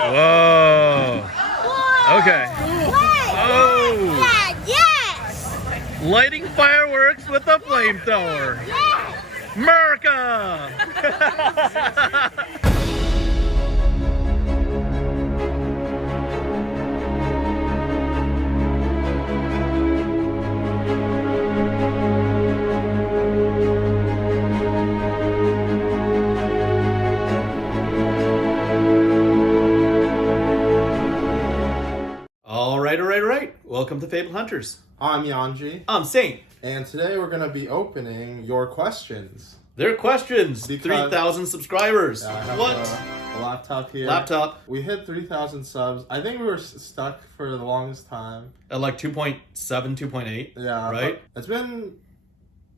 Whoa. Okay. Oh. Yes. Lighting fireworks with a flamethrower. Yes. America. All right. Welcome to FaBled Hunters. I'm Yuanji. I'm Saint. And today we're going to be opening your questions. Their questions. 3,000 subscribers. I have What? a laptop here. Laptop. We hit 3,000 subs. I think we were stuck for the longest time. At like 2.7, 2.8. Yeah. Right? It's been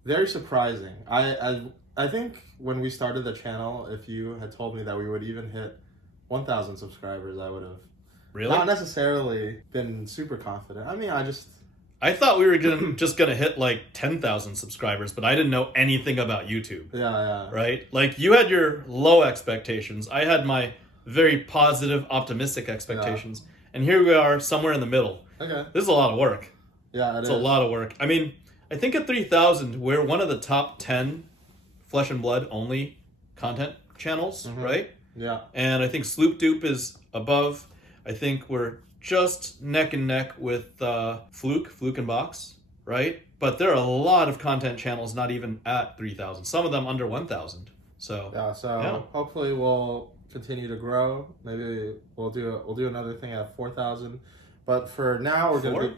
very surprising. I think when we started the channel, if you had told me that we would even hit 1,000 subscribers, I would have Really? not necessarily been super confident. I mean, I thought we were just gonna hit like 10,000 subscribers, but I didn't know anything about YouTube. Yeah. Right? Like you had your low expectations. I had my very positive, optimistic expectations. Yeah. And here we are somewhere in the middle. Okay. This is a lot of work. Yeah, it's a lot of work. I mean, I think at 3,000, we're one of the top 10 flesh and blood only content channels, right? Yeah. And I think Sloop Dupe is above. I think we're just neck and neck with Fluke and Box, right? But there are a lot of content channels not even at 3,000. Some of them under 1,000. So hopefully we'll continue to grow. Maybe we'll do another thing at 4,000. But for now we're gonna be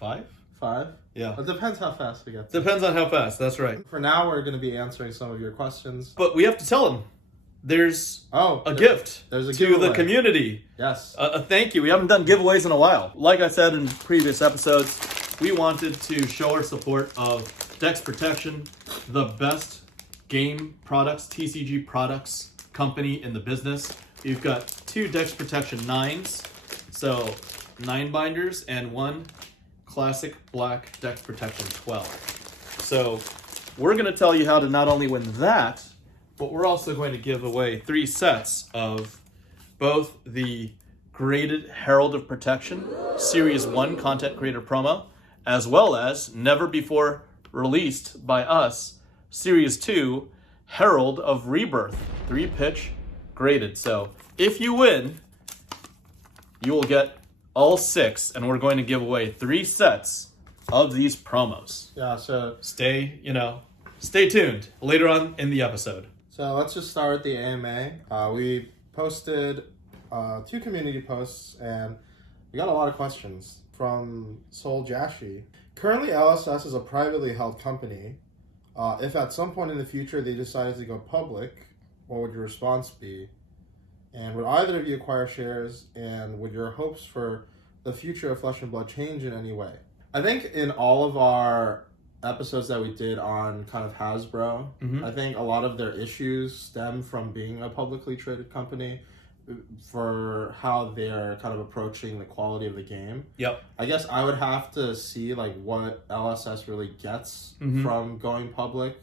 5. 5. Yeah. It depends how fast we get. Depends on how fast. That's right. For now we're gonna be answering some of your questions. But we have to tell them. There's a gift to giveaway. The community. Yes. A thank you. We haven't done giveaways in a while. Like I said in previous episodes, we wanted to show our support of Dex Protection, the best game products, TCG products company in the business. We've got 2 Dex Protection 9s, so 9 binders, and 1 classic black Dex Protection 12. So we're going to tell you how to not only win that, but we're also going to give away 3 sets of both the graded Herald of Protection Series 1 Content Creator Promo, as well as never before released by us, Series 2 Herald of Rebirth, 3-pitch graded. So if you win, you will get all 6, and we're going to give away 3 sets of these promos. Yeah, so stay tuned later on in the episode. So let's just start with the AMA. We posted 2 community posts, and we got a lot of questions from Soul Jashi. Currently, LSS is a privately held company. If at some point in the future they decided to go public, what would your response be? And would either of you acquire shares, and would your hopes for the future of Flesh and Blood change in any way? I think in all of our episodes that we did on kind of Hasbro, I think a lot of their issues stem from being a publicly traded company for how they're kind of approaching the quality of the game. Yep. I guess I would have to see like what LSS really gets from going public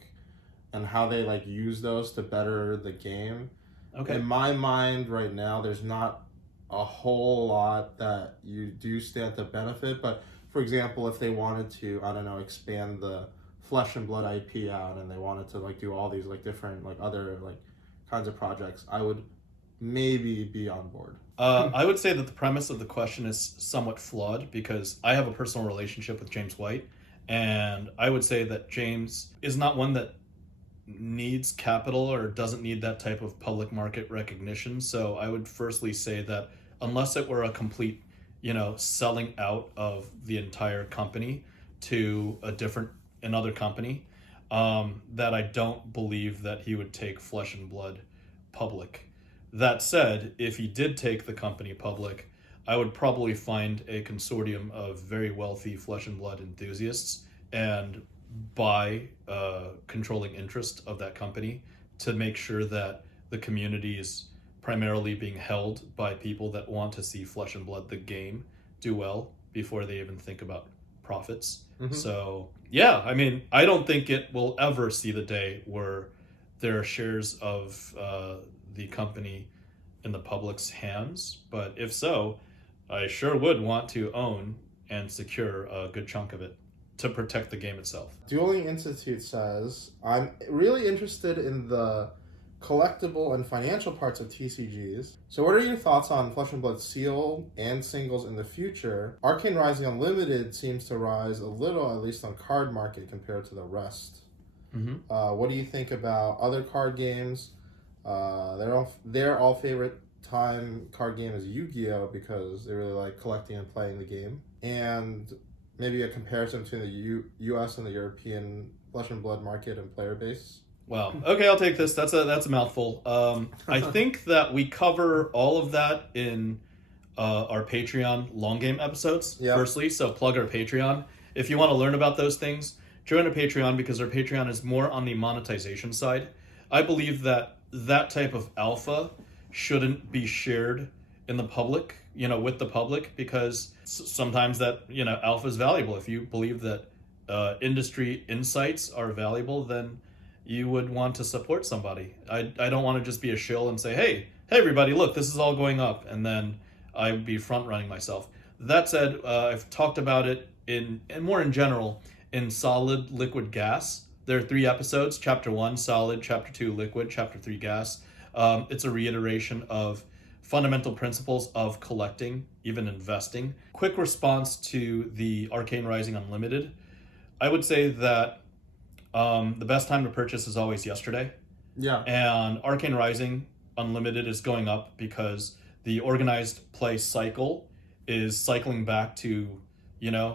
and how they like use those to better the game. Okay. In my mind right now, there's not a whole lot that you do stand to benefit, but for example, if they wanted to, I don't know, expand the Flesh and Blood IP out, and they wanted to like do all these like different like other like kinds of projects, I would maybe be on board. I would say that the premise of the question is somewhat flawed because I have a personal relationship with James White, and I would say that James is not one that needs capital or doesn't need that type of public market recognition. So I would firstly say that unless it were a complete selling out of the entire company to another company, that I don't believe that he would take Flesh and Blood public. That said, if he did take the company public, I would probably find a consortium of very wealthy Flesh and Blood enthusiasts and buy controlling interest of that company to make sure that the community is primarily being held by people that want to see Flesh and Blood, the game, do well before they even think about profits. So, yeah, I mean, I don't think it will ever see the day where there are shares of the company in the public's hands, but if so, I sure would want to own and secure a good chunk of it to protect the game itself. Dueling Institute says, I'm really interested in the collectible and financial parts of TCGs. So what are your thoughts on Flesh and Blood sealed and singles in the future? Arcane Rising Unlimited seems to rise a little, at least on card market, compared to the rest. What do you think about other card games? Their all favorite time card game is Yu-Gi-Oh! Because they really like collecting and playing the game. And maybe a comparison between the U.S. and the European Flesh and Blood market and player base. Wow. Okay, I'll take this. That's a mouthful. I think that we cover all of that in our Patreon long game episodes. Yep. Firstly, so plug our Patreon. If you want to learn about those things, join our Patreon because our Patreon is more on the monetization side. I believe that type of alpha shouldn't be shared in the public, with the public, because sometimes that, alpha is valuable. If you believe that industry insights are valuable, then you would want to support somebody. I don't want to just be a shill and say, hey everybody, look, this is all going up, and then I would be front running myself. That said, I've talked about it in more in general in solid, liquid, gas. There are 3 episodes: Chapter 1 solid, Chapter 2 liquid, Chapter 3 gas. It's a reiteration of fundamental principles of collecting, even investing. Quick response to the Arcane Rising Unlimited. I would say that the best time to purchase is always yesterday. Yeah. And Arcane Rising Unlimited is going up because the organized play cycle is cycling back to,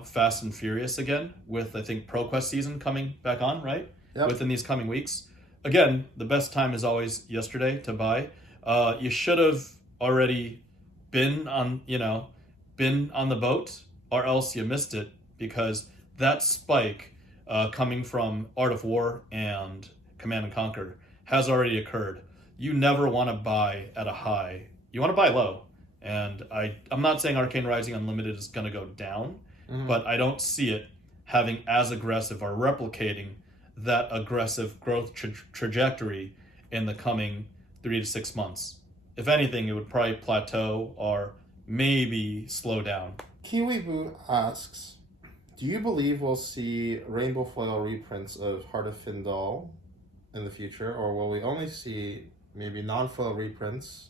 Fast and Furious again, with, I think, ProQuest season coming back on, right? Yep. Within these coming weeks. Again, the best time is always yesterday to buy. You should have already been on the boat, or else you missed it, because that spike coming from Art of War and Command and Conquer has already occurred. You never want to buy at a high. You want to buy low. And I'm not saying Arcane Rising Unlimited is going to go down, but I don't see it having as aggressive or replicating that aggressive growth trajectory in the coming 3 to 6 months. If anything, it would probably plateau or maybe slow down. Kiwi Boo asks, do you believe we'll see rainbow foil reprints of Heart of Findall in the future, or will we only see maybe non-foil reprints?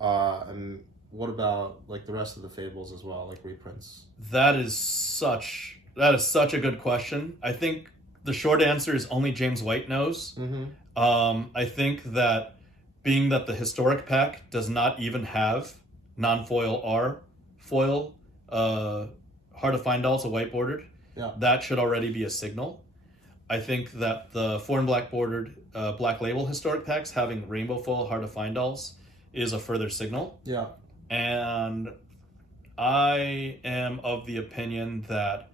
And what about the rest of the Fables as well, reprints? That is such a good question. I think the short answer is only James White knows. I think that being that the historic pack does not even have non-foil or foil Heart of Findall, so white bordered, that should already be a signal. I think that the 4 and black bordered Black Label historic packs having rainbow foil Heart of Findalls is a further signal. Yeah. And I am of the opinion that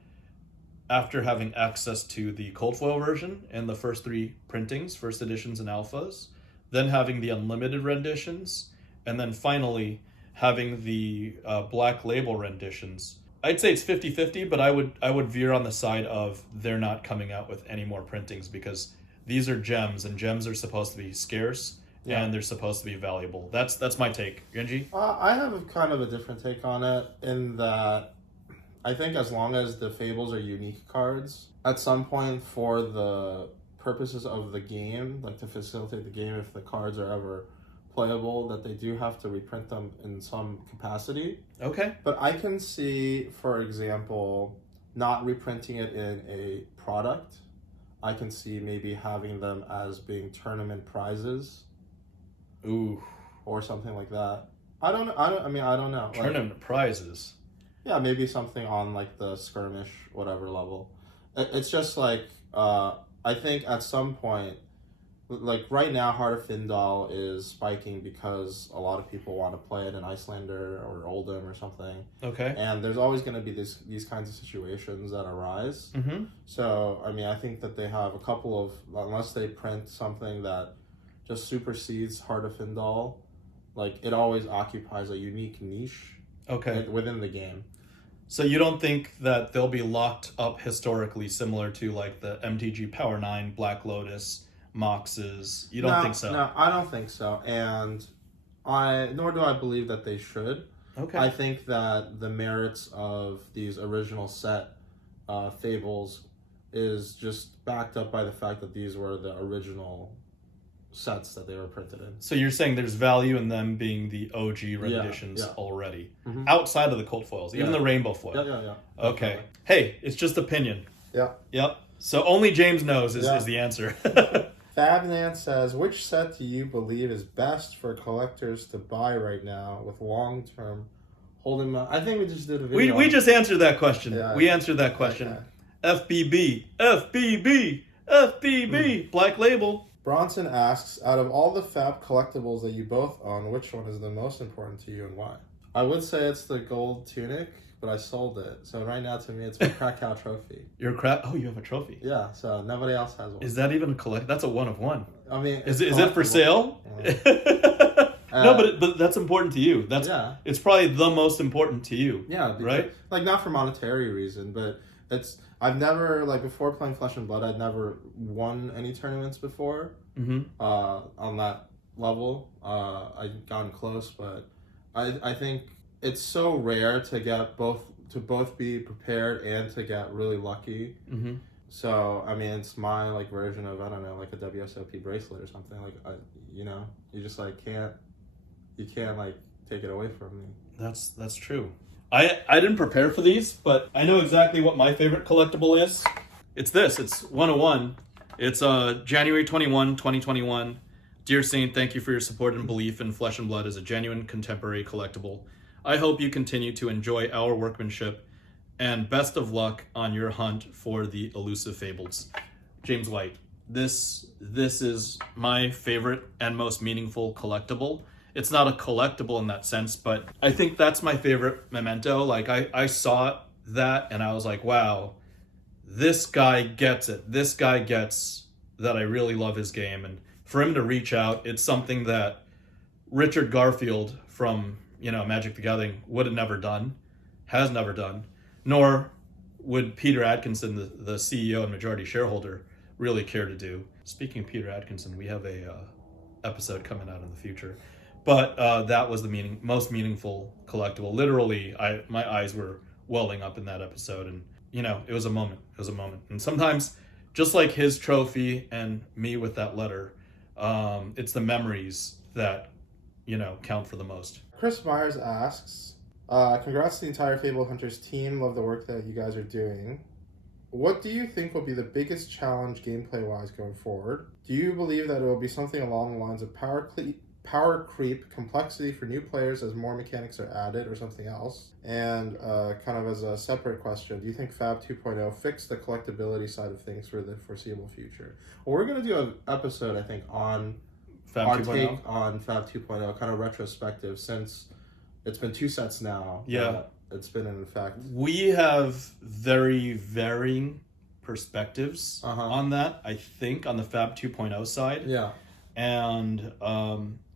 after having access to the cold foil version and the first 3 printings, first editions and alphas, then having the unlimited renditions, and then finally having the Black Label renditions, I'd say it's 50-50, but I would veer on the side of they're not coming out with any more printings, because these are gems, and gems are supposed to be scarce, and they're supposed to be valuable. That's my take. Yuanji? I have kind of a different take on it, in that I think as long as the Fables are unique cards, at some point for the purposes of the game, to facilitate the game, if the cards are ever playable, that they do have to reprint them in some capacity. Okay. But I can see, for example, not reprinting it in a product. I can see maybe having them as being tournament prizes. Ooh. Or something like that. I don't know. Tournament prizes. Yeah, maybe something on the skirmish, whatever level. It's just I think at some point, right now, Heart of Findall is spiking because a lot of people want to play it in Icelander or Oldhim or something. Okay. And there's always going to be these kinds of situations that arise. So, I think that they have a couple of, unless they print something that just supersedes Heart of Findall, it always occupies a unique niche within the game. So you don't think that they'll be locked up historically, similar to the MTG Power 9, Black Lotus, Moxes? You don't think so? No, I don't think so. And Nor do I believe that they should. Okay. I think that the merits of these original set fables is just backed up by the fact that these were the original sets that they were printed in. So you're saying there's value in them being the OG red editions already, outside of the cult foils, even the rainbow foil. Yeah. Okay. Hey, it's just opinion. Yeah. Yep. So only James knows is the answer. Fabnan says, which set do you believe is best for collectors to buy right now with long-term holding? I think we just did a video. We just answered that question. Yeah. We answered that question. Okay. FBB, Black Label. Bronson asks, out of all the Fab collectibles that you both own, which one is the most important to you and why? I would say it's the gold tunic, but I sold it. So right now, to me, it's my Crack Cow trophy. Oh, you have a trophy. Yeah, so nobody else has one. Is that even a collect? That's a one of one. I mean, is it for sale? No, but that's important to you. It's probably the most important to you. Yeah, because, right? Like, not for monetary reason, but I've never, like, before playing Flesh and Blood, I'd never won any tournaments before on that level. I'd gotten close, but I think it's so rare to get both be prepared and to get really lucky. So, I mean, it's my, like, version of, I don't know, like a WSOP bracelet or something. Like, you just, like, you can't, like, take it away from me. That's true. I didn't prepare for these, but I know exactly what my favorite collectible is. It's this. It's 101. It's January 21, 2021. Dear Saint, thank you for your support and belief in Flesh and Blood as a genuine contemporary collectible. I hope you continue to enjoy our workmanship, and best of luck on your hunt for the elusive fables. James White. This is my favorite and most meaningful collectible. It's not a collectible in that sense, but I think that's my favorite memento. Like, I saw that and I was like, wow, this guy gets it. This guy gets that I really love his game. And for him to reach out, it's something that Richard Garfield from, Magic the Gathering would have never done, has never done, nor would Peter Atkinson, the CEO and majority shareholder, really care to do. Speaking of Peter Atkinson, we have a episode coming out in the future. But that was the most meaningful collectible. Literally, my eyes were welling up in that episode, and it was a moment. It was a moment. And sometimes, just like his trophy and me with that letter, it's the memories that count for the most. Chris Myers asks, "Congrats to the entire Fable Hunters team. Love the work that you guys are doing. What do you think will be the biggest challenge gameplay-wise going forward? Do you believe that it will be something along the lines of power creep, complexity for new players as more mechanics are added, or something else? And kind of as a separate question, do you think Fab 2.0 fixed the collectability side of things for the foreseeable future?" Well, we're going to do an episode, I think, on our take on Fab 2.0, kind of retrospective, since it's been 2 sets now. Yeah. It's been in effect. We have very varying perspectives on that, I think, on the Fab 2.0 side. Yeah. And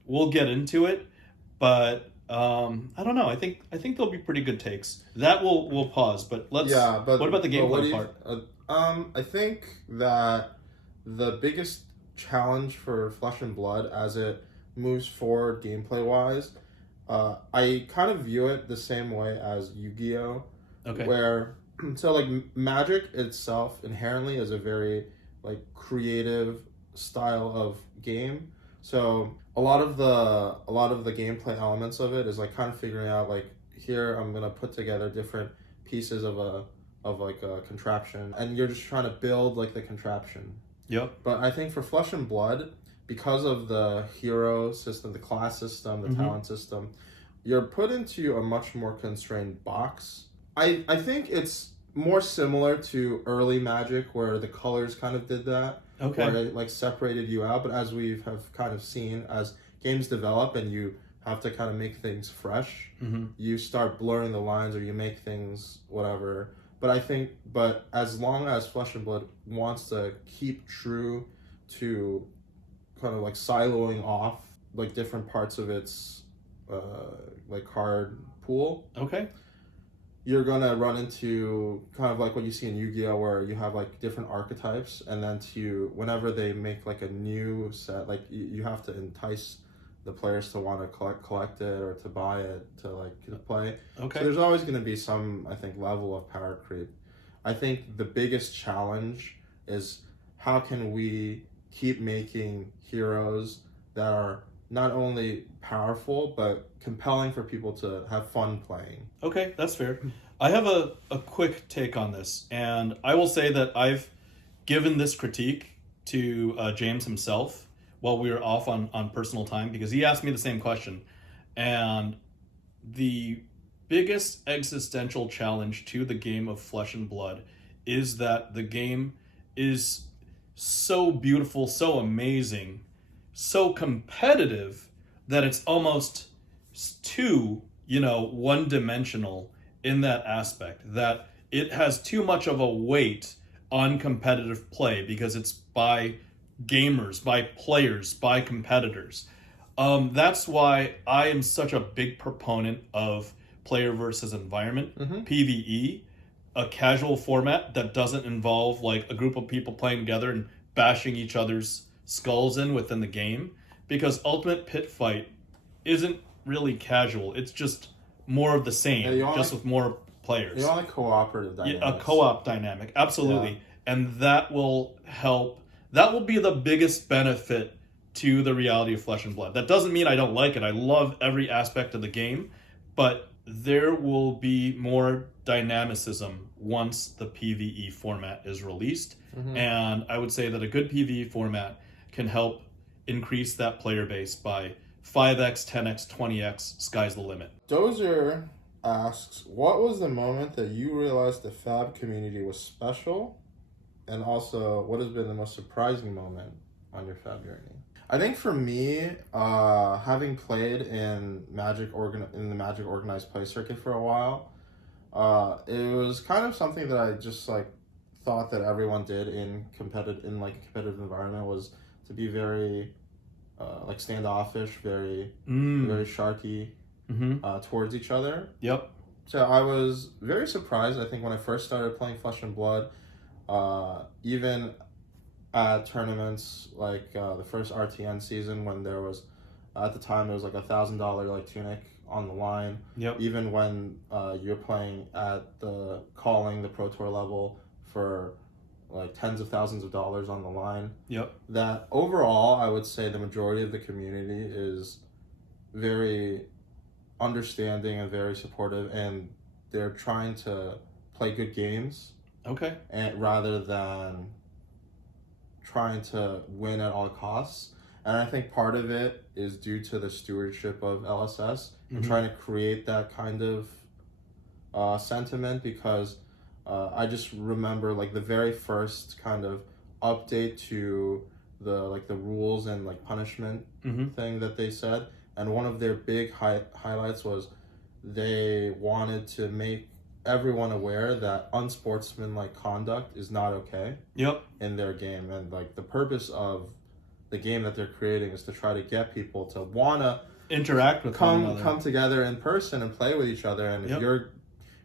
we'll get into it, but I don't know. I think there'll be pretty good takes. That we'll pause, but let's. Yeah, but what about the gameplay part? I think that the biggest challenge for Flesh and Blood as it moves forward gameplay wise, I kind of view it the same way as Yu-Gi-Oh. Okay. Where so like Magic itself inherently is a very like creative style of game. So a lot of the gameplay elements of it is like kind of figuring out like, here I'm gonna put together different pieces of a contraption, and you're just trying to build like the contraption. Yep. But I think for Flesh and Blood, because of the hero system, the class system, the talent system, you're put into a much more constrained box. I think it's more similar to early Magic, where the colors kind of did that. Okay. Where it like separated you out. But as we have kind of seen, as games develop and you have to kind of make things fresh, you start blurring the lines, or you make things whatever. But as long as Flesh and Blood wants to keep true to kind of like siloing off like different parts of its like card pool. Okay. You're gonna run into kind of like what you see in Yu-Gi-Oh, where you have like different archetypes, and then whenever they make like a new set, like you have to entice the players to want to collect it or to buy it to play. Okay. So there's always going to be some, I think, level of power creep. I think the biggest challenge is how can we keep making heroes that are not only powerful but compelling for people to have fun playing. Okay, that's fair. I have a quick take on this, and I will say that I've given this critique to James himself while we were off on personal time, because he asked me the same question. And the biggest existential challenge to the game of Flesh and Blood is that the game is so beautiful, so amazing, so competitive that it's almost too, one-dimensional in that aspect, that it has too much of a weight on competitive play because it's by gamers, by players, by competitors. That's why I am such a big proponent of player versus environment, PvE, a casual format that doesn't involve like a group of people playing together and bashing each other's skulls in within the game, because Ultimate Pit Fight isn't really casual. It's just more of the same, just with more players. You want a cooperative dynamic. Yeah, a co-op dynamic, absolutely. Yeah. And that will help. That will be the biggest benefit to the reality of Flesh and Blood. That doesn't mean I don't like it. I love every aspect of the game, but there will be more dynamicism once the PvE format is released. And I would say that a good PvE format can help increase that player base by 5x, 10x, 20x, sky's the limit. Dozer asks, what was the moment that you realized the Fab community was special? And also, what has been the most surprising moment on your Fab journey? I think for me, having played in the Magic organized play circuit for a while, it was kind of something that I just thought that everyone did in a competitive environment, was to be very standoffish, very sharky towards each other. Yep. So I was very surprised, I think, when I first started playing Flesh and Blood, even at tournaments like the first RTN season, when there was, at the time, there was $1,000 tunic on the line. Yep. Even when you're playing at the Pro Tour level for tens of thousands of dollars on the line. Yep. That overall, I would say the majority of the community is very understanding and very supportive, and they're trying to play good games. Okay. And rather than trying to win at all costs. And I think part of it is due to the stewardship of LSS and trying to create that kind of sentiment, because I just remember the very first kind of update to the rules and punishment thing that they said, and one of their big highlights was they wanted to make everyone aware that unsportsmanlike conduct is not okay. Yep. In their game, and the purpose of the game that they're creating is to try to get people to wanna interact with one another, come together in person and play with each other. And if you're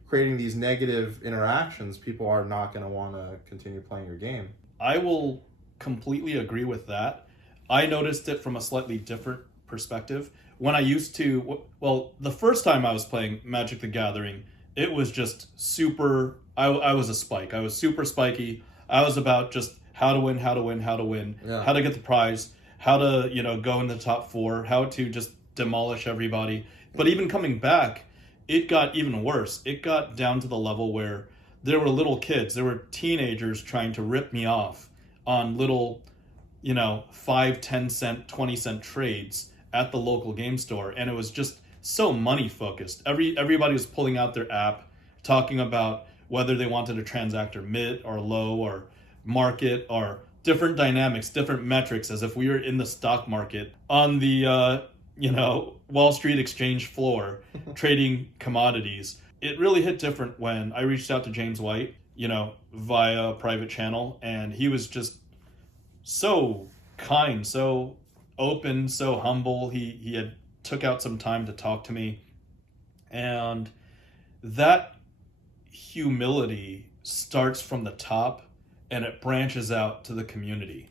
creating these negative interactions, people are not going to want to continue playing your game. I will completely agree with that. I noticed it from a slightly different perspective. When I used to, the first time I was playing Magic the Gathering, it was just super, I was a spike. I was super spiky. I was about just how to win, how to get the prize, how to, go in the top 4, how to just demolish everybody. But even coming back, it got even worse. It got down to the level where there were little kids, there were teenagers trying to rip me off on little, 5, 10 cent, 20 cent trades at the local game store. And it was just so money focused. Everybody was pulling out their app, talking about whether they wanted to transact or mid or low or market or different dynamics, different metrics, as if we were in the stock market on the, Wall Street exchange floor trading commodities. It really hit different when I reached out to James White, via a private channel, and he was just so kind, so open, so humble. He had took out some time to talk to me, and that humility starts from the top and it branches out to the community.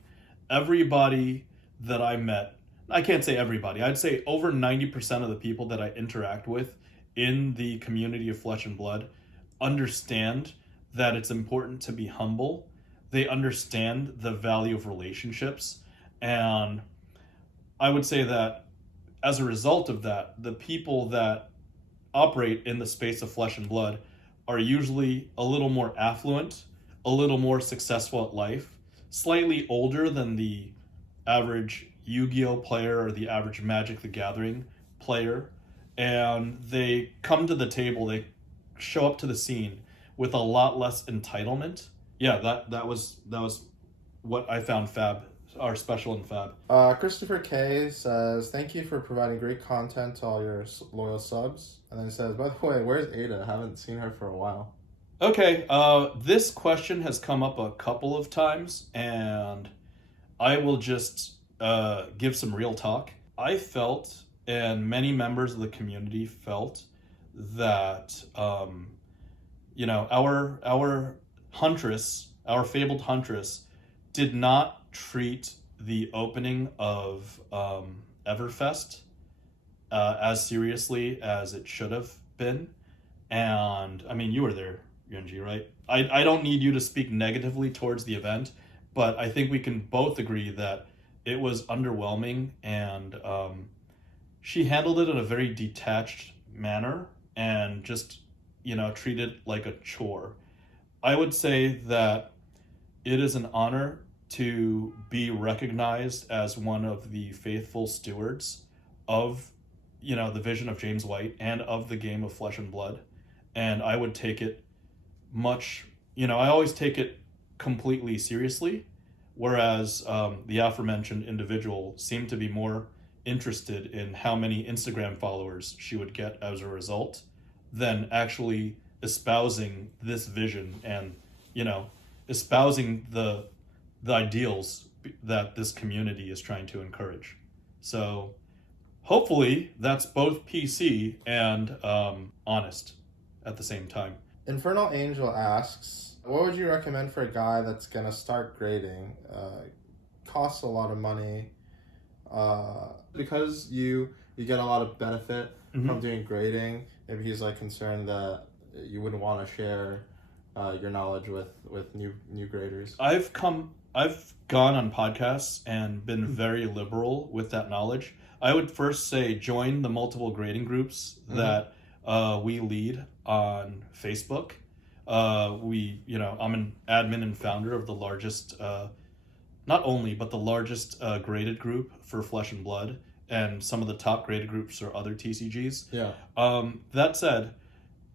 Everybody that I met I can't say everybody. I'd say over 90% of the people that I interact with in the community of Flesh and Blood understand that it's important to be humble. They understand the value of relationships. And I would say that as a result of that, the people that operate in the space of Flesh and Blood are usually a little more affluent, a little more successful at life, slightly older than the average Yu-Gi-Oh player or the average Magic the Gathering player, and they come to the table, they show up to the scene with a lot less entitlement. Yeah, that was what I found our special in Fab. Christopher K says, thank you for providing great content to all your loyal subs. And then he says, by the way, where's Ada? I haven't seen her for a while. Okay, this question has come up a couple of times, and I will just give some real talk. I felt, and many members of the community felt, that our huntress, our FaBled huntress, did not treat the opening of Everfest as seriously as it should have been. And I mean, you were there, Yuanji, right? I don't need you to speak negatively towards the event, but I think we can both agree that it was underwhelming, and she handled it in a very detached manner and just, treated it like a chore. I would say that it is an honor to be recognized as one of the faithful stewards of, the vision of James White and of the game of Flesh and Blood. And I would take it I always take it completely seriously, whereas the aforementioned individual seemed to be more interested in how many Instagram followers she would get as a result than actually espousing this vision and, espousing the ideals that this community is trying to encourage. So hopefully that's both PC and honest at the same time. Infernal Angel asks, what would you recommend for a guy that's going to start grading? Costs a lot of money. Because you get a lot of benefit from doing grading, maybe he's concerned that you wouldn't want to share your knowledge with new graders. I've gone on podcasts and been very liberal with that knowledge. I would first say join the multiple grading groups that we lead on Facebook. I'm an admin and founder of the largest, not only, but the largest graded group for Flesh and Blood, and some of the top graded groups are other TCGs. Yeah. That said,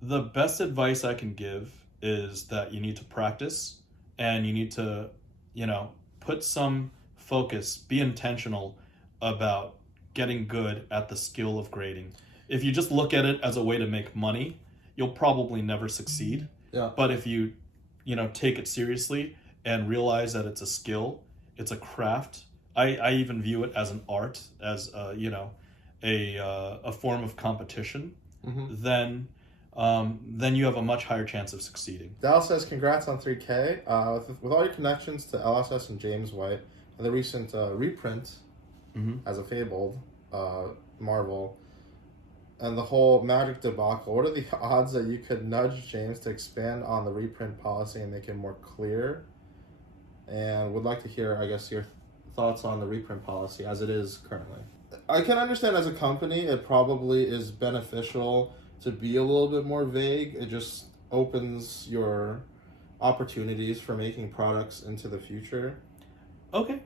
the best advice I can give is that you need to practice, and you need to, put some focus, be intentional about getting good at the skill of grading. If you just look at it as a way to make money, you'll probably never succeed. Yeah. But if you, take it seriously and realize that it's a skill, it's a craft. I even view it as an art, as a form of competition. Then you have a much higher chance of succeeding. Dal says, congrats on 3K. With all your connections to LSS and James White and the recent reprint as a FaBled Marvel and the whole Magic debacle, what are the odds that you could nudge James to expand on the reprint policy and make it more clear? And would like to hear, I guess, your thoughts on the reprint policy as it is currently. I can understand as a company, it probably is beneficial to be a little bit more vague. It just opens your opportunities for making products into the future. Okay.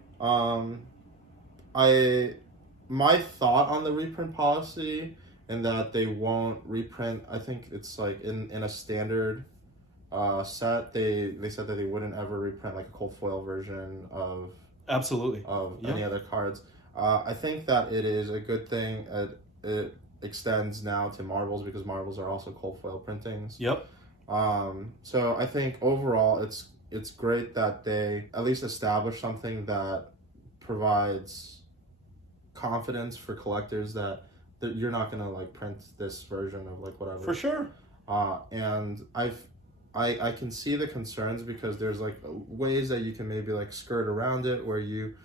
My thought on the reprint policy, and that they won't reprint, I think it's in a standard set, they said that they wouldn't ever reprint a cold foil version of absolutely of any other cards. I think that it is a good thing. It extends now to marbles, because marbles are also cold foil printings. Yep. So I think overall it's great that they at least establish something that provides confidence for collectors that you're not gonna print this version of whatever. For sure. And I can see the concerns, because there's ways that you can maybe skirt around it, where you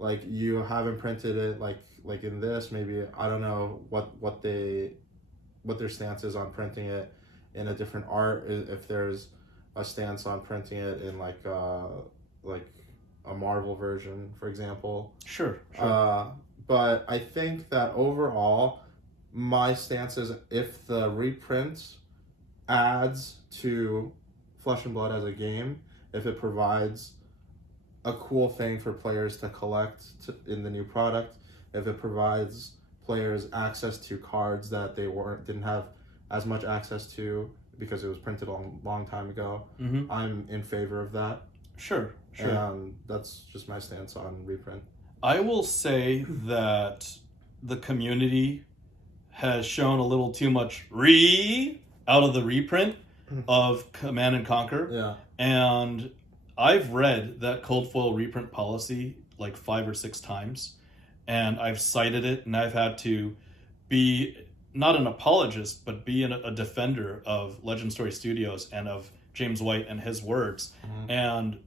haven't printed it like in this, maybe I don't know what their stance is on printing it in a different art. If there's a stance on printing it in like a Marvel version, for example. Sure. But I think that overall, my stance is if the reprint adds to Flesh and Blood as a game, if it provides a cool thing for players to collect in the new product, if it provides players access to cards that they didn't have as much access to because it was printed a long time ago, I'm in favor of that. Sure. And that's just my stance on reprint. I will say that the community has shown a little too much out of the reprint of Command and Conquer. Yeah. And I've read that cold foil reprint policy like 5 or 6 times, and I've cited it, and I've had to be not an apologist, but be a defender of Legend Story Studios and of James White and his words. And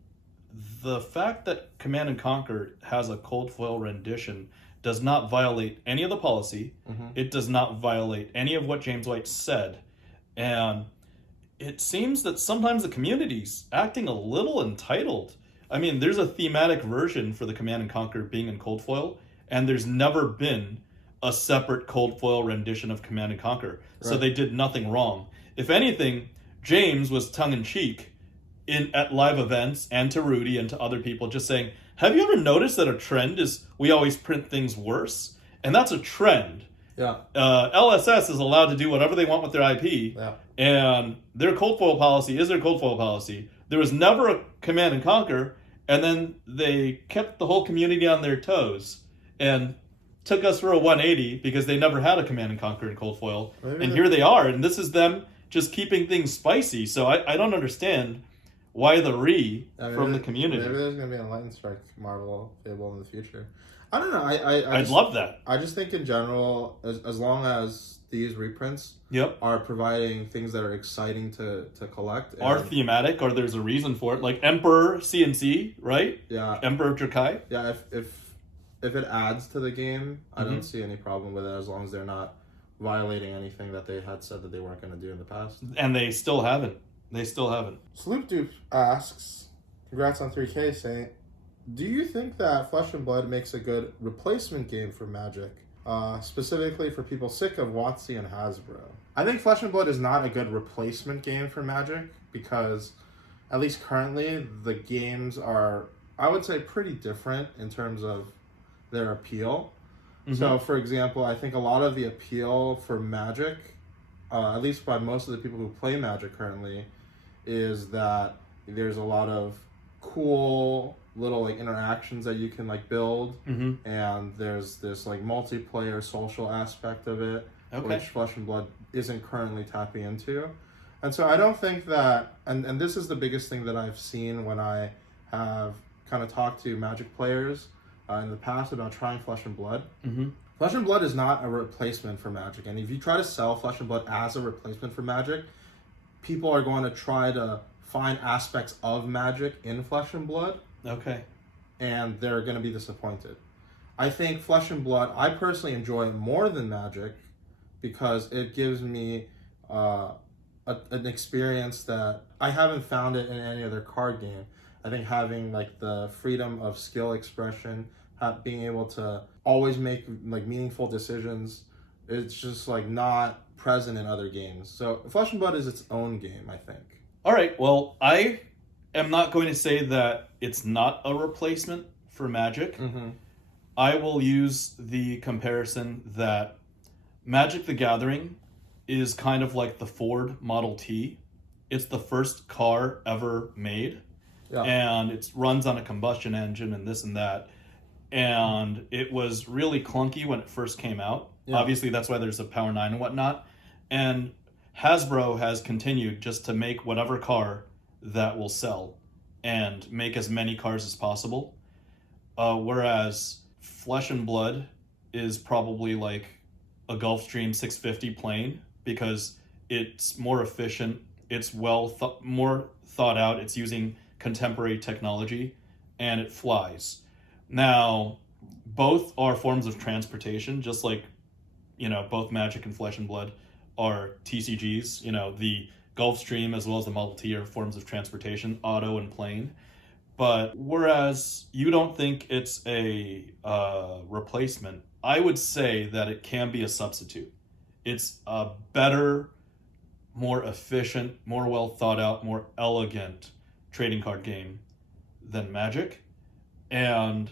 the fact that Command and Conquer has a cold foil rendition does not violate any of the policy. It does not violate any of what James White said. And it seems that sometimes the community's acting a little entitled. I mean, there's a thematic version for the Command and Conquer being in cold foil, and there's never been a separate cold foil rendition of Command and Conquer. Right. So they did nothing wrong. If anything, James was tongue-in-cheek at live events and to Rudy and to other people, just saying, have you ever noticed that a trend is we always print things worse? And that's a trend. Yeah. LSS is allowed to do whatever they want with their IP. Yeah. And their cold foil policy is their cold foil policy. There was never a Command and Conquer, and then they kept the whole community on their toes and took us for a 180 because they never had a Command and Conquer in cold foil. And here they are, and this is them just keeping things spicy. So I don't understand why the from the community. Maybe there's going to be a Lightning Strike Marvel FaBled in the future. I don't know. I'd love that. I just think in general, as long as these reprints are providing things that are exciting to collect. Are thematic, or there's a reason for it. Like Emperor CNC, right? Yeah. Emperor Drakai. Yeah, if it adds to the game, I don't see any problem with it as long as they're not violating anything that they had said that they weren't going to do in the past. And they still haven't. Sloop Dupe asks, congrats on 3K, Saint. Do you think that Flesh and Blood makes a good replacement game for Magic? Specifically for people sick of WotC and Hasbro. I think Flesh and Blood is not a good replacement game for Magic because, at least currently, the games are, I would say, pretty different in terms of their appeal. So, for example, I think a lot of the appeal for Magic, at least by most of the people who play Magic currently, is that there's a lot of cool little like interactions that you can like build, and there's this like multiplayer social aspect of it, which Flesh and Blood isn't currently tapping into. And so I don't think that, and this is the biggest thing that I've seen when I have kind of talked to Magic players in the past about trying Flesh and Blood. Flesh and Blood is not a replacement for Magic, and if you try to sell Flesh and Blood as a replacement for Magic, people are going to try to find aspects of Magic in Flesh and Blood. And they're going to be disappointed. I think Flesh and Blood, I personally enjoy it more than Magic because it gives me an experience that I haven't found it in any other card game. I think having like the freedom of skill expression, being able to always make like meaningful decisions, it's just like not present in other games. So Flesh and Blood is its own game, I think. All right, well, I am not going to say that it's not a replacement for Magic. I will use the comparison that Magic the Gathering is kind of like the Ford Model T. It's the first car ever made, and it runs on a combustion engine and this and that. And it was really clunky when it first came out. Obviously, that's why there's a Power 9 and whatnot. And Hasbro has continued just to make whatever car that will sell and make as many cars as possible. Whereas Flesh and Blood is probably like a Gulfstream 650 plane because it's more efficient, it's more thought out, it's using contemporary technology, and it flies. Now, both are forms of transportation, just like, both Magic and Flesh and Blood are TCGs. The Gulfstream as well as the Model T are forms of transportation, auto and plane. But whereas you don't think it's a replacement, I would say that it can be a substitute. It's a better, more efficient, more well thought out, more elegant trading card game than Magic. And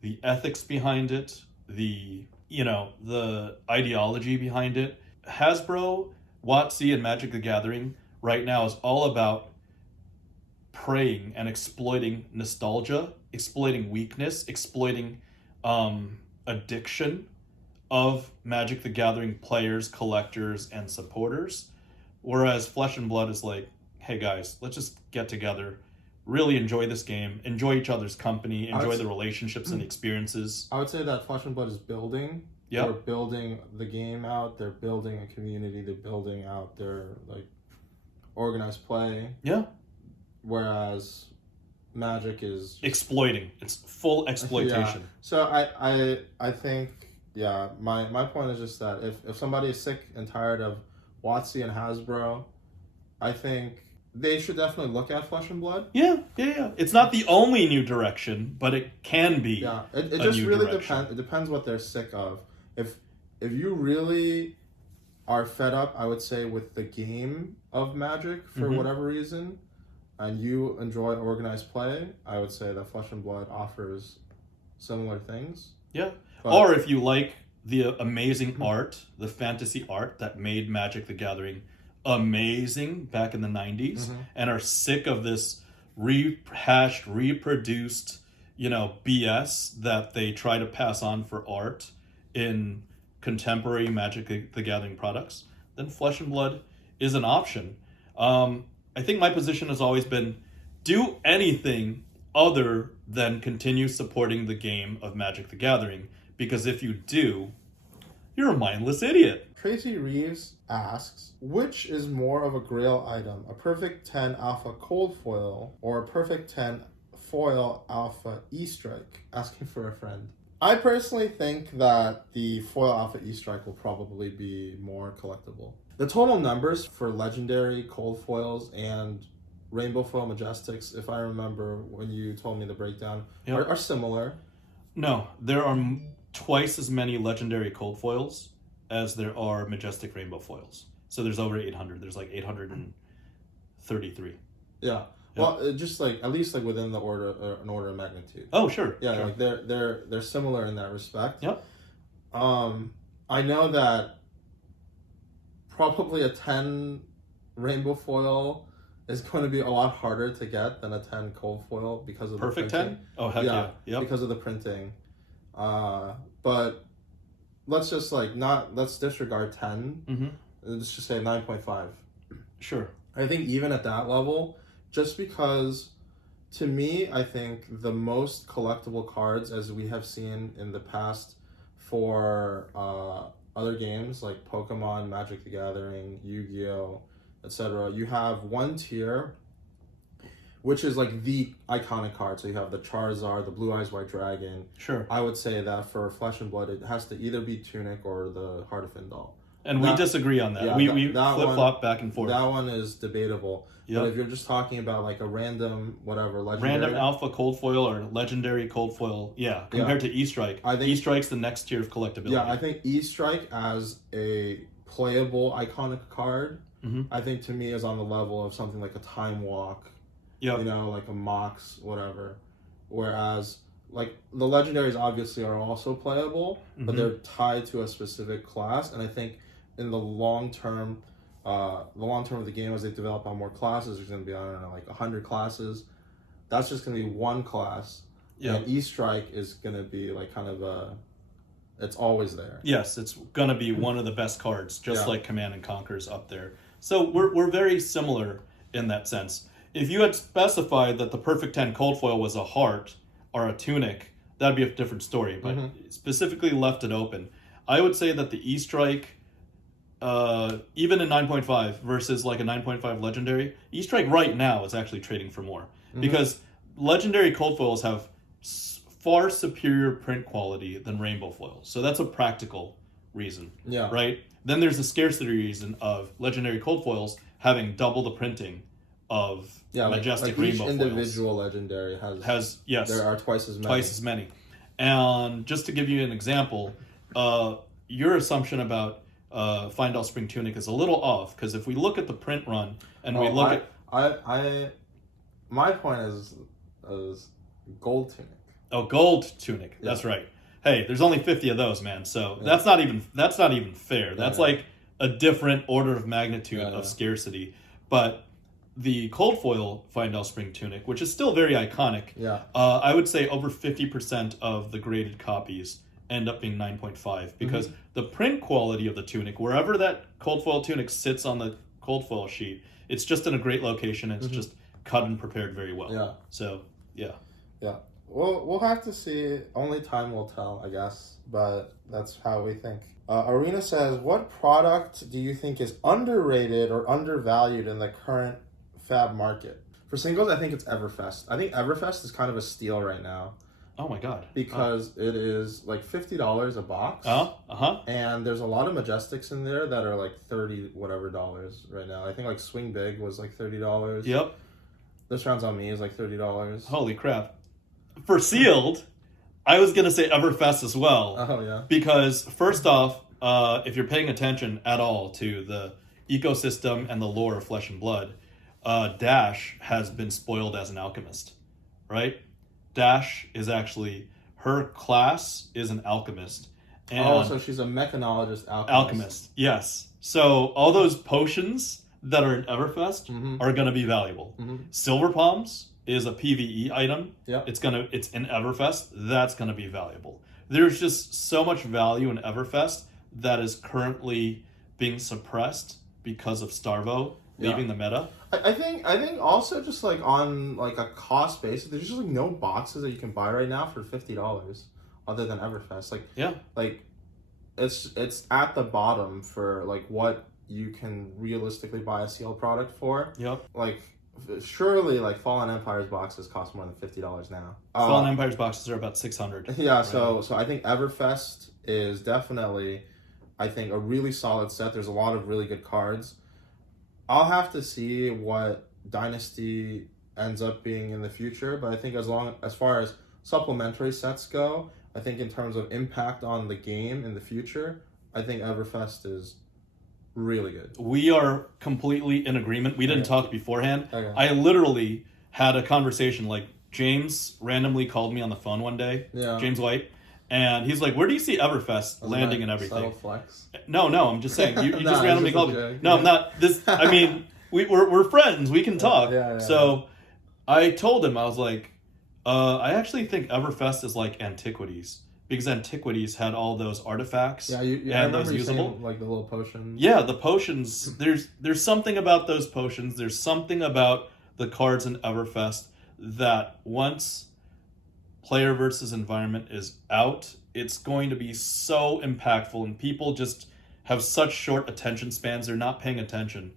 the ethics behind it, the ideology behind it. Hasbro, WotC, and Magic the Gathering right now is all about preying and exploiting nostalgia, exploiting weakness, exploiting addiction of Magic the Gathering players, collectors, and supporters. Whereas Flesh and Blood is like, hey guys, let's just get together, really enjoy this game, enjoy each other's company, enjoy the relationships and experiences. I would say that Flesh and Blood is building. Yep. They're building the game out. They're building a community. They're building out their organized play. Yeah. Whereas Magic is exploiting. It's full exploitation. Yeah. So I think my point is just that if somebody is sick and tired of WotC and Hasbro, I think they should definitely look at Flesh and Blood. Yeah. It's not the only new direction, but it can be. Yeah, it just really depends. It depends what they're sick of. If you really are fed up, I would say, with the game of Magic for whatever reason, and you enjoy organized play, I would say that Flesh and Blood offers similar things. Yeah. Or if you like the amazing art, the fantasy art that made Magic the Gathering amazing back in the 90s, and are sick of this rehashed, reproduced, BS that they try to pass on for art in contemporary Magic the Gathering products, then Flesh and Blood is an option. I think my position has always been, do anything other than continue supporting the game of Magic the Gathering, because if you do, you're a mindless idiot. Tracy Reeves asks, which is more of a Grail item, a Perfect 10 Alpha Cold Foil or a Perfect 10 Foil Alpha E-Strike? Asking for a friend. I personally think that the Foil Alpha E-Strike will probably be more collectible. The total numbers for Legendary Cold Foils and Rainbow Foil Majestics, if I remember when you told me the breakdown, are similar. No, there are twice as many Legendary Cold Foils as there are Majestic Rainbow Foils. So there's over 800. There's 833. Yeah. Well, just at least within the order of magnitude. Oh, sure. Yeah, sure. They're similar in that respect. Yep. I know that probably a 10 rainbow foil is going to be a lot harder to get than a 10 cold foil because of Perfect the printing. 10? Oh, heck yeah. Yep. Because of the printing. But let's just let's disregard 10. Let's just say 9.5. Sure. I think even at that level, just because to me, I think the most collectible cards, as we have seen in the past for other games like Pokemon, Magic the Gathering, Yu-Gi-Oh, etc., you have one tier which is the iconic card. So you have the Charizard, the Blue Eyes White Dragon. Sure. I would say that for Flesh and Blood, it has to either be Tunic or the Heart of Findall. And we disagree on that. Yeah, we flip-flop back and forth. That one is debatable. Yep. But if you're just talking about a random, whatever, legendary... Random Alpha Cold Foil or Legendary Cold Foil, compared to E-Strike. I think E-Strike's the next tier of collectability. Yeah, I think E-Strike as a playable, iconic card, I think to me is on the level of something like a Time Walk, yep. Like a Mox, whatever. Whereas... the legendaries obviously are also playable, but they're tied to a specific class, and I think in the long term of the game, as they develop on more classes, there's going to be 100 classes. That's just going to be one class. Yeah. And E-Strike is going to be it's always there. Yes, it's going to be one of the best cards, just like Command and Conquer's up there. So we're very similar in that sense. If you had specified that the Perfect 10 Cold Foil was a heart or a tunic, that'd be a different story, but specifically left it open. I would say that the E-Strike, even in 9.5 versus a 9.5 legendary, E-Strike right now is actually trading for more because legendary cold foils have far superior print quality than rainbow foils. So that's a practical reason, right? Then there's the scarcity reason of legendary cold foils having double the printing of majestic rainbow foils. Each individual legendary has yes, there are twice as many. And just to give you an example, your assumption about Findall Spring Tunic is a little off, because if we look at the print run and we look at my point is gold tunic. Oh, gold tunic. That's right. Hey, there's only 50 of those, man. So that's not even fair. That's like a different order of magnitude of scarcity. But the cold foil Findall Spring Tunic, which is still very iconic, I would say over 50% of the graded copies end up being 9.5, because the print quality of the tunic, wherever that cold foil tunic sits on the cold foil sheet, it's just in a great location. It's just cut and prepared very well. Yeah. So, yeah. We'll have to see. Only time will tell, I guess. But that's how we think. Arena says, what product do you think is underrated or undervalued in the current Fab market? For singles, I think it's Everfest. I think Everfest is kind of a steal right now. Oh my god. Because it is like $50 a box. And there's a lot of Majestics in there that are like $30 whatever dollars right now. I think like Swing Big was like $30. Yep. This Rounds on Me is like $30. Holy crap. For sealed, I was going to say Everfest as well. Oh, yeah. Because first off, if you're paying attention at all to the ecosystem and the lore of Flesh and Blood, Dash has been spoiled as an alchemist, right? Dash is actually, her class is an alchemist. And so she's a mechanologist alchemist. Yes. So all those potions that are in Everfest are going to be valuable. Silver Palms is a PvE item. It's in Everfest. That's going to be valuable. There's just so much value in Everfest that is currently being suppressed because of Starvo leaving the meta. I think also just like on like a cost basis, there's just like no boxes that you can buy right now for $50 other than Everfest. Like it's at the bottom for like what you can realistically buy a sealed product for. Like surely like Fallen Empire's boxes cost more than $50 now. Fallen Empire's boxes are about $600. Yeah, right. So I think Everfest is definitely, I think, a really solid set. There's a lot of really good cards. I'll have to see what Dynasty ends up being in the future, but I think as far as supplementary sets go, I think in terms of impact on the game in the future, I think Everfest is really good. We are completely in agreement. We didn't talk beforehand. I literally had a conversation. Like, James randomly called me on the phone one day. James White. And he's like, where do you see Everfest landing and everything? Subtle flex? No, I'm just saying. You just randomly called me. No, I'm not. I mean, we're friends. We can talk. So I told him, I was like, I actually think Everfest is like Antiquities. Because Antiquities had all those artifacts and those usable. Saying, like the little potions. Yeah, the potions. There's something about those potions. There's something about the cards in Everfest that once player versus environment is out, it's going to be so impactful, and people just have such short attention spans. They're not paying attention.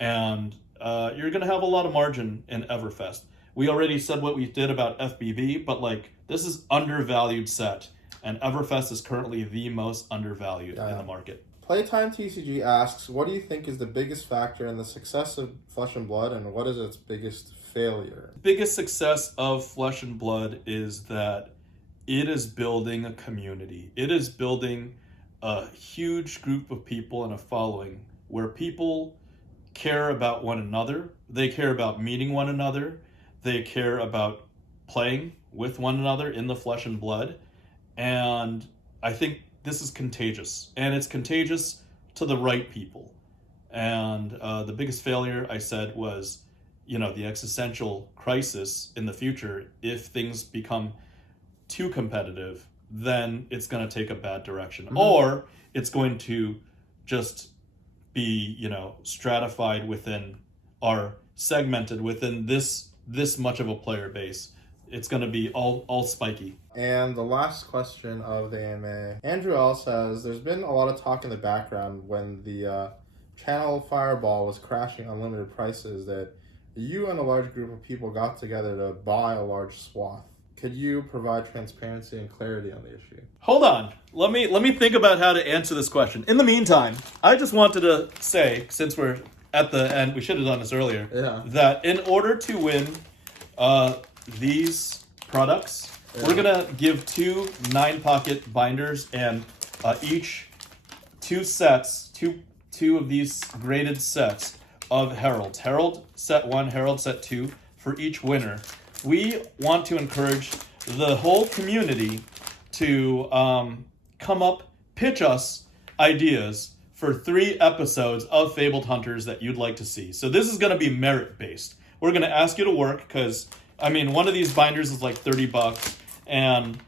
And you're going to have a lot of margin in Everfest. We already said what we did about FBB, but like this is undervalued set. And Everfest is currently the most undervalued in the market. Playtime TCG asks, what do you think is the biggest factor in the success of Flesh and Blood, and what is its biggest failure? The biggest success of Flesh and Blood is that it is building a community. It is building a huge group of people and a following where people care about one another. They care about meeting one another. They care about playing with one another in the Flesh and Blood. And I think this is contagious, and it's contagious to the right people. And the biggest failure, I said, was, the existential crisis in the future. If things become too competitive, then it's going to take a bad direction, or it's going to just be, stratified within, or segmented within this much of a player base. It's going to be all spiky. And the last question of the AMA, Andrew L. says, there's been a lot of talk in the background when the channel Fireball was crashing unlimited prices that you and a large group of people got together to buy a large swath. Could you provide transparency and clarity on the issue? Hold on. Let me think about how to answer this question. In the meantime, I just wanted to say, since we're at the end, we should have done this earlier, that in order to win these products, we're going to give 2 9-pocket binders and each 2 sets, two of these graded sets of heralds. Herald set 1, Herald set 2 for each winner. We want to encourage the whole community to pitch us ideas for 3 episodes of Fabled Hunters that you'd like to see. So this is going to be merit-based. We're going to ask you to work because, one of these binders is like $30, and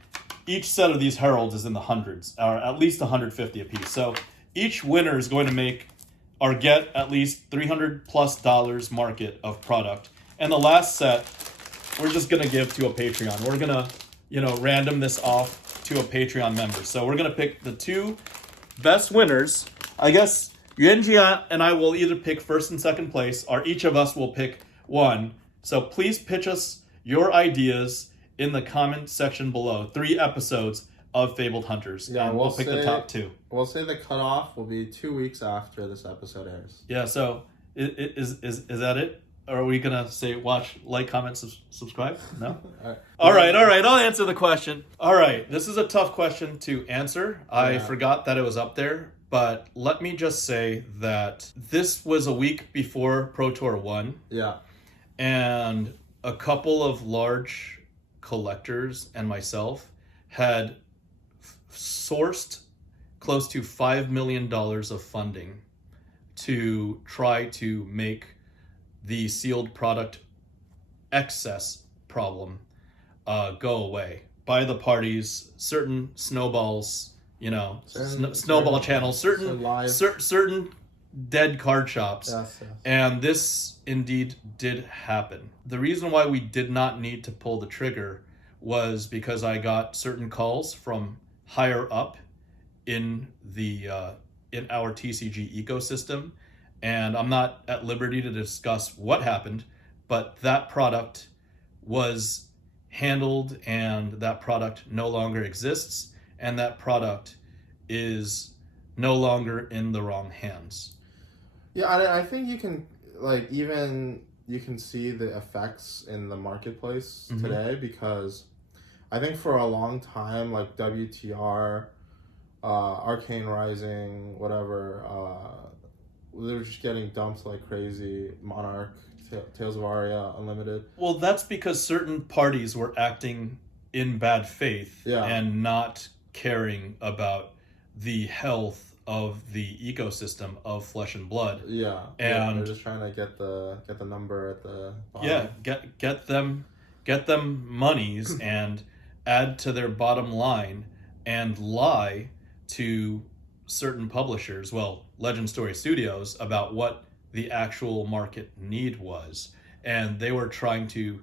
each set of these heralds is in the hundreds, or at least 150 apiece. So each winner is going to make or get at least $300+ market of product. And the last set, we're just going to give to a Patreon. We're going to, random this off to a Patreon member. So we're going to pick the 2 best winners. I guess Yuanji and I will either pick first and second place, or each of us will pick one. So please pitch us your ideas in the comment section below. 3 episodes of Fabled Hunters. Yeah, and we'll pick the top 2. We'll say the cutoff will be 2 weeks after this episode airs. Yeah, so is that it? Or are we going to say watch, like, comment, subscribe? No? All right. I'll answer the question. All right. This is a tough question to answer. I forgot that it was up there. But let me just say that this was a week before Pro Tour 1. Yeah. And a couple of large collectors and myself had sourced close to $5 million of funding to try to make the sealed product excess problem go away by the parties. Certain snowballs, snowball channels, certain dead card shops. Yes. And this indeed did happen. The reason why we did not need to pull the trigger was because I got certain calls from higher up in our TCG ecosystem, and I'm not at liberty to discuss what happened, but that product was handled and that product no longer exists, and that product is no longer in the wrong hands. Yeah, I think you can, you can see the effects in the marketplace today, because I think for a long time, like WTR, Arcane Rising, whatever, they were just getting dumped like crazy. Monarch, Tales of Aria, Unlimited. Well, that's because certain parties were acting in bad faith and not caring about the health of the ecosystem of Flesh and Blood. Yeah, and they're just trying to get the number at the bottom. Yeah, get them monies and add to their bottom line and lie to certain publishers, Legend Story Studios, about what the actual market need was. And they were trying to,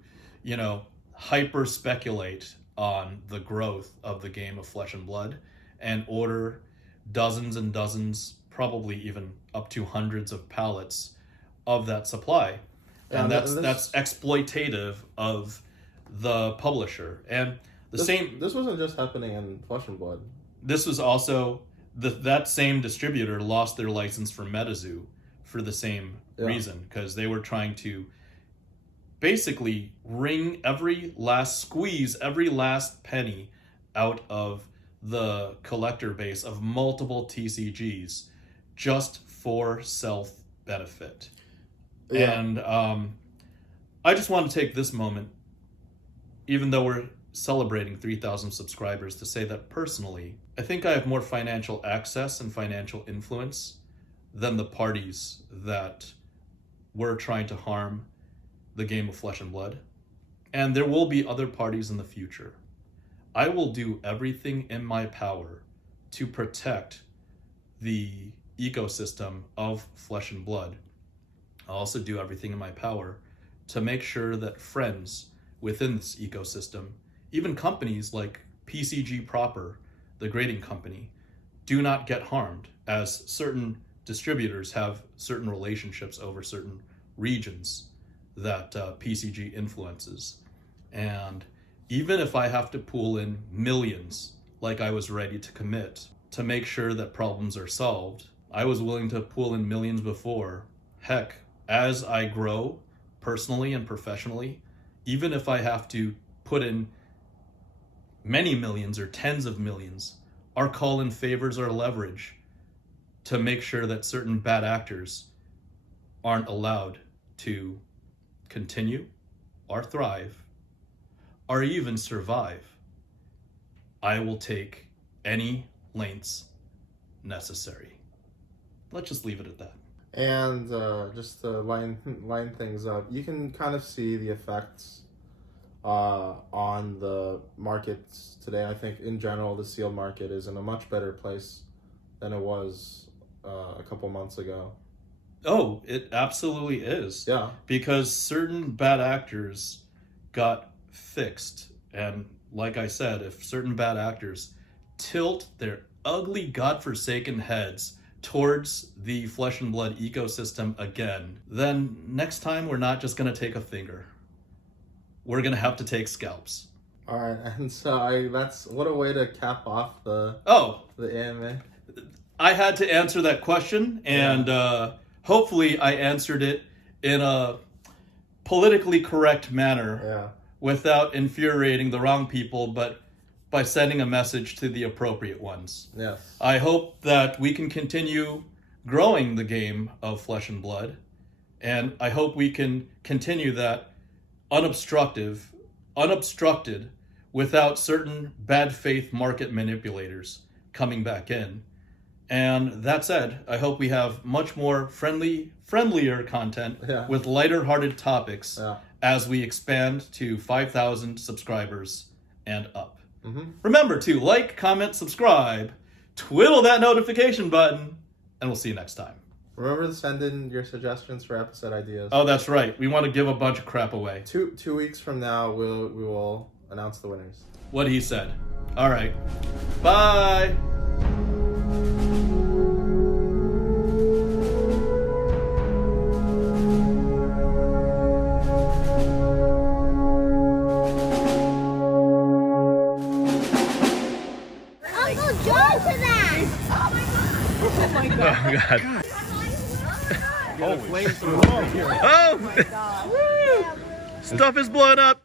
hyper speculate on the growth of the game of Flesh and Blood and order dozens and dozens, probably even up to hundreds of pallets of that supply. And that's exploitative of the publisher. And this wasn't just happening in Flesh and Blood. This was also that same distributor lost their license for MetaZoo for the same reason, because they were trying to basically squeeze every last penny out of the collector base of multiple TCGs just for self-benefit. Yeah. And I just want to take this moment, even though we're celebrating 3,000 subscribers, to say that personally, I think I have more financial access and financial influence than the parties that were trying to harm the game of Flesh and Blood. And there will be other parties in the future. I will do everything in my power to protect the ecosystem of Flesh and Blood. I'll also do everything in my power to make sure that friends within this ecosystem, even companies like PCG proper, the grading company, do not get harmed, as certain distributors have certain relationships over certain regions that PCG influences. And even if I have to pool in millions like I was ready to commit to make sure that problems are solved. I was willing to pool in millions before. Heck, as I grow personally and professionally, even if I have to put in many millions or tens of millions, our call-in favors our leverage to make sure that certain bad actors aren't allowed to continue or thrive or even survive. I will take any lengths necessary. Let's just leave it at that. And just to line things up, you can kind of see the effects on the markets today. I think in general, the sealed market is in a much better place than it was a couple months ago. Oh, it absolutely is. Yeah. Because certain bad actors got fixed. And like I said, if certain bad actors tilt their ugly, godforsaken heads towards the flesh and blood ecosystem again, then next time we're not just going to take a finger. We're going to have to take scalps. All right, and so that's what a way to cap off the AMA. I had to answer that question, and hopefully I answered it in a politically correct manner without infuriating the wrong people, but by sending a message to the appropriate ones. Yes. I hope that we can continue growing the game of flesh and blood, and I hope we can continue that unobstructed without certain bad faith market manipulators coming back in. And that said, I hope we have much more friendlier content with lighter-hearted topics as we expand to 5,000 subscribers and up. Mm-hmm. Remember to like, comment, subscribe, twiddle that notification button, and we'll see you next time. Remember to send in your suggestions for episode ideas. Oh, that's right. We want to give a bunch of crap away. 2 weeks from now, we will announce the winners. What he said. All right. Bye. Uncle Joe to that! Oh my God. Oh, flamethrower. Oh! Stuff is blowing up.